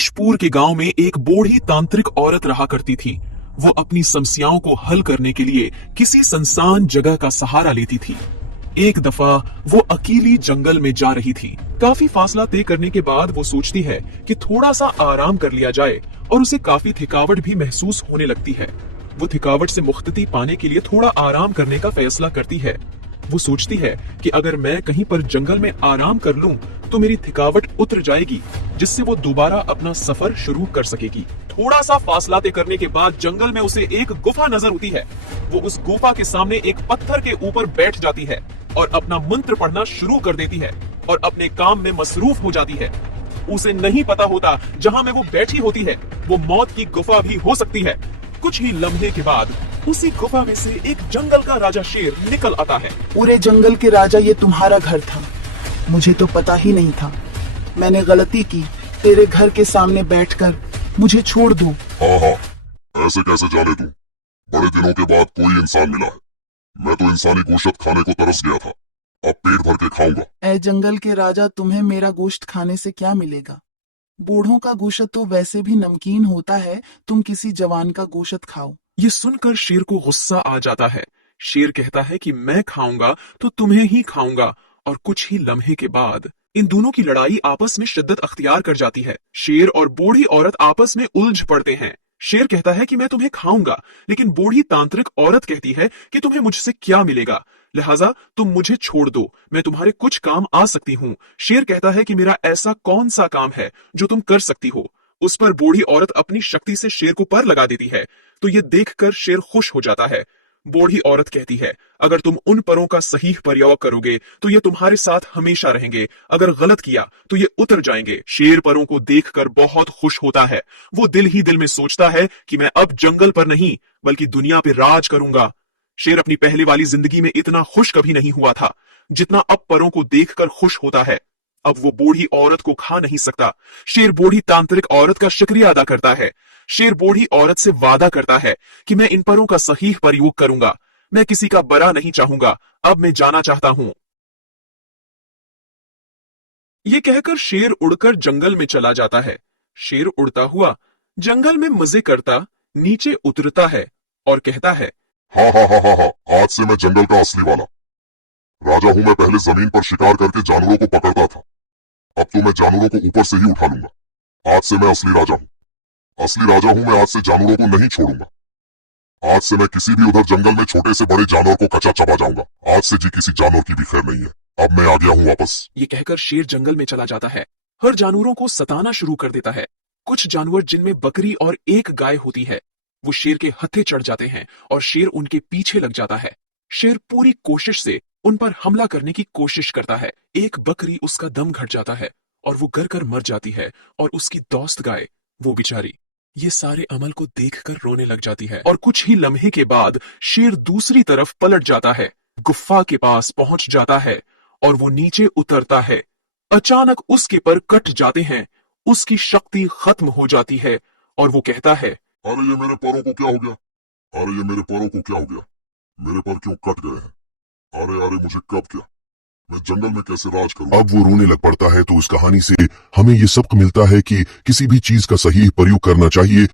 रईशपुर के गांव में एक बूढ़ी तांत्रिक औरत रहा करती थी। वो अपनी समस्याओं को हल करने के लिए किसी सुनसान जगह का सहारा लेती थी। एक दफा वो अकेली जंगल में जा रही थी। काफी फासला तय करने के बाद वो सोचती है कि थोड़ा सा आराम कर लिया जाए और उसे काफी थकावट भी महसूस होने लगती है। वो थकावट से मुक्ति पाने के लिए थोड़ा आराम करने का फैसला करती है। वो सोचती है कि अगर मैं कहीं पर जंगल में आराम कर लूं तो मेरी थकावट उतर जाएगी, जिससे वो दोबारा अपना सफर शुरू कर सकेगी। थोड़ा सा फासला तय करने के बाद जंगल में उसे एक गुफा नजर होती है। वो उस गुफा के सामने एक पत्थर के ऊपर बैठ जाती है और अपना मंत्र पढ़ना शुरू कर देती है और अपने काम में मसरूफ हो जाती है। उसे नहीं पता होता जहां में वो बैठी होती है वो मौत की गुफा भी हो सकती है। कुछ ही लम्हे के बाद उसी गुफा में से एक जंगल का राजा शेर निकल आता है। पूरे जंगल के राजा, ये तुम्हारा घर था। मुझे तो पता ही नहीं था। मैंने गलती की। तेरे घर के सामने बैठकर मुझे छोड़ दो। हाँ, ऐसे कैसे जाने तू? बड़े दिनों के बाद कोई इंसान मिला है। मैं तो इंसानी गोश्त खाने को तरस गया था। अब पेट भर के खाऊंगा। ऐ जंगल के राजा, तुम्हें मेरा गोश्त खाने से क्या मिलेगा? बूढ़ों का गोश्त तो वैसे भी नमकीन होता है। तुम किसी जवान का गोश्त खाओ। ये सुनकर शेर को गुस्सा आ जाता है। शेर कहता है कि मैं खाऊंगा तो तुम्हें ही खाऊंगा। और कुछ ही लम्हे के बाद इन दोनों की लड़ाई आपस में शिद्दत अख्तियार कर जाती है। शेर और बूढ़ी औरत आपस में उलझ पड़ते हैं। शेर कहता है कि मैं तुम्हें खाऊंगा, लेकिन बूढ़ी तांत्रिक औरत कहती है कि तुम्हें मुझसे क्या मिलेगा, लिहाजा तुम मुझे छोड़ दो, मैं तुम्हारे कुछ काम आ सकती हूँ। शेर कहता है कि मेरा ऐसा कौन सा काम है जो तुम कर सकती हो। उस पर बूढ़ी औरत अपनी शक्ति से शेर को पर लगा देती है, तो ये देखकर शेर खुश हो जाता है। बूढ़ी औरत कहती है, अगर तुम उन परों का सही प्रयोग करोगे तो ये तुम्हारे साथ हमेशा रहेंगे, अगर गलत किया तो ये उतर जाएंगे। शेर परों को देखकर बहुत खुश होता है। वो दिल ही दिल में सोचता है कि मैं अब जंगल पर नहीं बल्कि दुनिया पे राज करूंगा। शेर अपनी पहले वाली जिंदगी में इतना खुश कभी नहीं हुआ था जितना अब परों को देखकर खुश होता है। अब वो बूढ़ी औरत को खा नहीं सकता। शेर बूढ़ी तांत्रिक औरत का शुक्रिया अदा करता है। शेर बूढ़ी औरत से वादा करता है कि मैं इन परों का सही प्रयोग करूंगा। मैं किसी का बुरा नहीं चाहूंगा। अब मैं जाना चाहता हूं। ये कहकर शेर उड़कर जंगल में चला जाता है। शेर उड़ता हुआ जंगल में मजे करता नीचे उतरता है और कहता है, हाँ हाँ हाँ हाँ हाँ, आज से मैं जंगल का असली वाला राजा हूँ। मैं पहले जमीन पर शिकार करके जानवरों को पकड़ता था। अब तो मैं जानवरों को ऊपर से ही उठा लूंगा। आज से मैं असली राजा हूँ। असली राजा हूँ मैं। आज से जानवरों को नहीं छोड़ूंगा। आज से मैं किसी भी उधर जंगल में छोटे से बड़े जानवर को कच्चा चबा जाऊंगा। आज से जी किसी जानवर की भी खैर नहीं है। अब मैं आ गया हूँ वापस। ये कहकर शेर जंगल में चला जाता है। हर जानवरों को सताना शुरू कर देता है। कुछ जानवर जिनमें बकरी और एक गाय होती है वो शेर के हत्थे चढ़ जाते हैं और शेर उनके पीछे लग जाता है। शेर पूरी कोशिश से उन पर हमला करने की कोशिश करता है। एक बकरी उसका दम घट जाता है और वो गर कर मर जाती है और उसकी दोस्त गाय, वो बेचारी, ये सारे अमल को देखकर रोने लग जाती है। और कुछ ही लम्हे के बाद शेर दूसरी तरफ पलट जाता है, गुफा के पास पहुंच जाता है और वो नीचे उतरता है। अचानक उसके पर कट जाते हैं। उसकी शक्ति खत्म हो जाती है और वो कहता है, अरे ये मेरे पैरों को क्या हो गया? अरे ये मेरे पैरों को क्या हो गया? मेरे पैर क्यों कट गए हैं? अरे अरे मुझे कब क्या? मैं जंगल में कैसे राज करूं? अब वो रोने लग पड़ता है। तो इस कहानी से हमें ये सबक मिलता है कि किसी भी चीज का सही प्रयोग करना चाहिए।